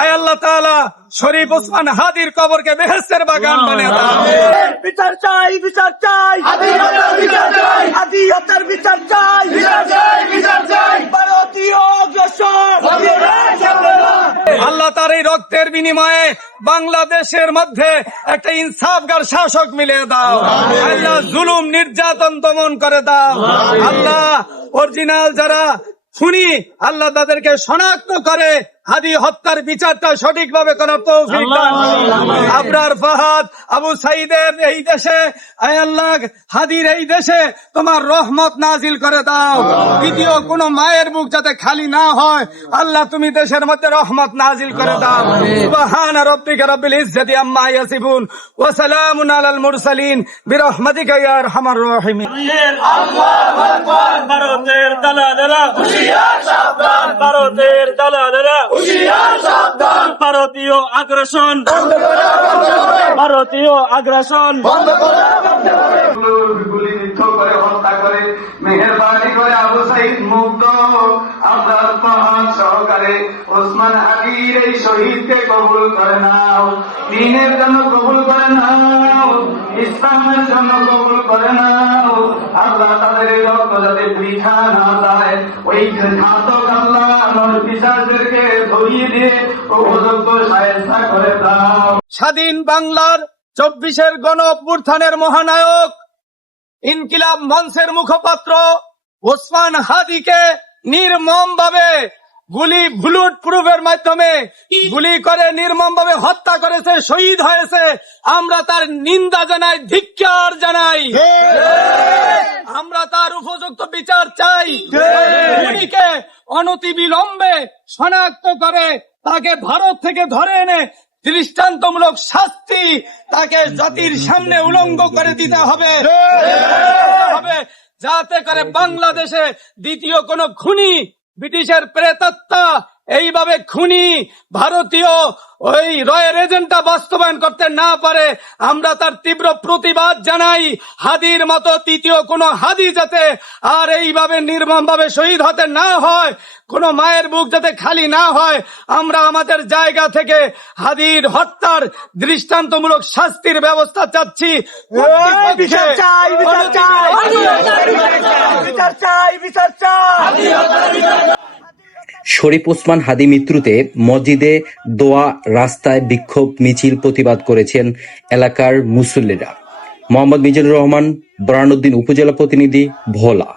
আয় আল্লাহ তাআলা শরীফ ওসমান হাদির কবরকে বেহেশতের বাগান বানিয়ে দাও। বিচার চাই, বিচার চাই, বিচার চাই, আদিলতার বিচার চাই, বিচার চাই, ভারতীয় অগ্রসর আল্লাহ তার এই রক্তের বিনিময়ে বাংলাদেশের মধ্যে একটা ইনসাফগার শাসক মিলিয়ে দাও। আল্লাহ জুলুম নির্যাতন দমন করে দাও। আল্লাহ অরিজিনাল যারা খুনি আল্লাহ তাদেরকে শনাক্ত করে হাদি হত্যার বিচারটা সঠিকভাবে করার তৌফিক দান। আবরার ফাহাদ আবু সাইদের এই দেশে আয় আল্লাহ হাদির এই দেশে তোমার রহমত নাজিল করে দাও। দ্বিতীয় কোন মায়ের মুখ যাতে খালি না হয় আল্লাহ তুমি দেশের মধ্যে রহমত নাজিল করে দাও। সুবহানা রাব্বিকা রাব্বিল ইজ্জাতি আম্মা ইয়াসিফুন ওয়া সালামুন আলাল মুরসালিন বিরহমাতিকা ইয়া আরহামার রাহিমিন। আল্লাহু আকবার। ভারতের দালালেরা হুঁশিয়ার সাবধান, ভারতের দালালেরা হুঁশিয়ার সাবধান, ভারতীয় আগ্রাসন, বন্ধ করো, বন্ধ করো, ভারতীয় আগ্রাসন বন্ধ করো, বন্ধ করো। গুলিবিদ্ধ করে হত্যা করে মেহেরবানি করে আবু সাইদ মুগ্ধ আবরার ফাহাদ সহকারে ওসমান হাদির এই শহীদকে কবুল করে নাও। দ্বীনের জন্য কবুল করে নাও, ইসলামের জন্য কবুল করে নাও। আল্লাহ তাদের এই রক্ত যাতে বৃথা না যায়, ওই ঘাতক আল্লাহ পিশাচদেরকে ধরিয়ে দিয়ে উপযুক্ত শায়েস্তা করে দাও। স্বাধীন বাংলার 24-এর গণ অভ্যুত্থানের মহানায়ক ইনকিলাব মঞ্চের মুখপাত্র ওসমান হাদিকে নির্মমভাবে বুলেট প্রুফের মাধ্যমে গুলি করে নির্মমভাবে হত্যা করেছে, শহীদ হয়েছে। আমরা তার নিন্দা জানাই, ধিক্কার জানাই। আমরা তার উপযুক্ত বিচার চাই। খুনিকে অনতিবিলম্বে শনাক্ত করে তাকে ভারত থেকে ধরে এনে দৃষ্টান্তমূলক শাস্তি তাকে জাতির সামনে উলঙ্গ করে দিতে হবে, যাতে করে বাংলাদেশে দ্বিতীয় কোন খুনি ব্রিটিশের প্রেতাত্মা এইভাবে খুনি ভারতীয় ওই রয়ের এজেন্ডা বাস্তবায়ন করতে না পারে। আমরা তার তীব্র প্রতিবাদ জানাই। হাদির মতো তৃতীয় কোন হাদি যাতে আর এইভাবে নির্মমভাবে শহীদ হতে না হয়, কোন মায়ের বুক যাতে খালি না হয়, আমরা আমাদের জায়গা থেকে হাদির হত্যার দৃষ্টান্তমূলক শাস্তির ব্যবস্থা চাচ্ছি। বিচার চাই, বিচার চাই, বিচার চাই, বিচার চাই। শরীফ ওসমান হাদি মৃত্যুতে মসজিদে দোয়া, রাস্তায় বিক্ষোভ মিছিল প্রতিবাদ করেছেন এলাকার মুসল্লিরা। মোহাম্মদ মিজানুর রহমান, বরানউদ্দিন উপজেলা প্রতিনিধি, ভোলা।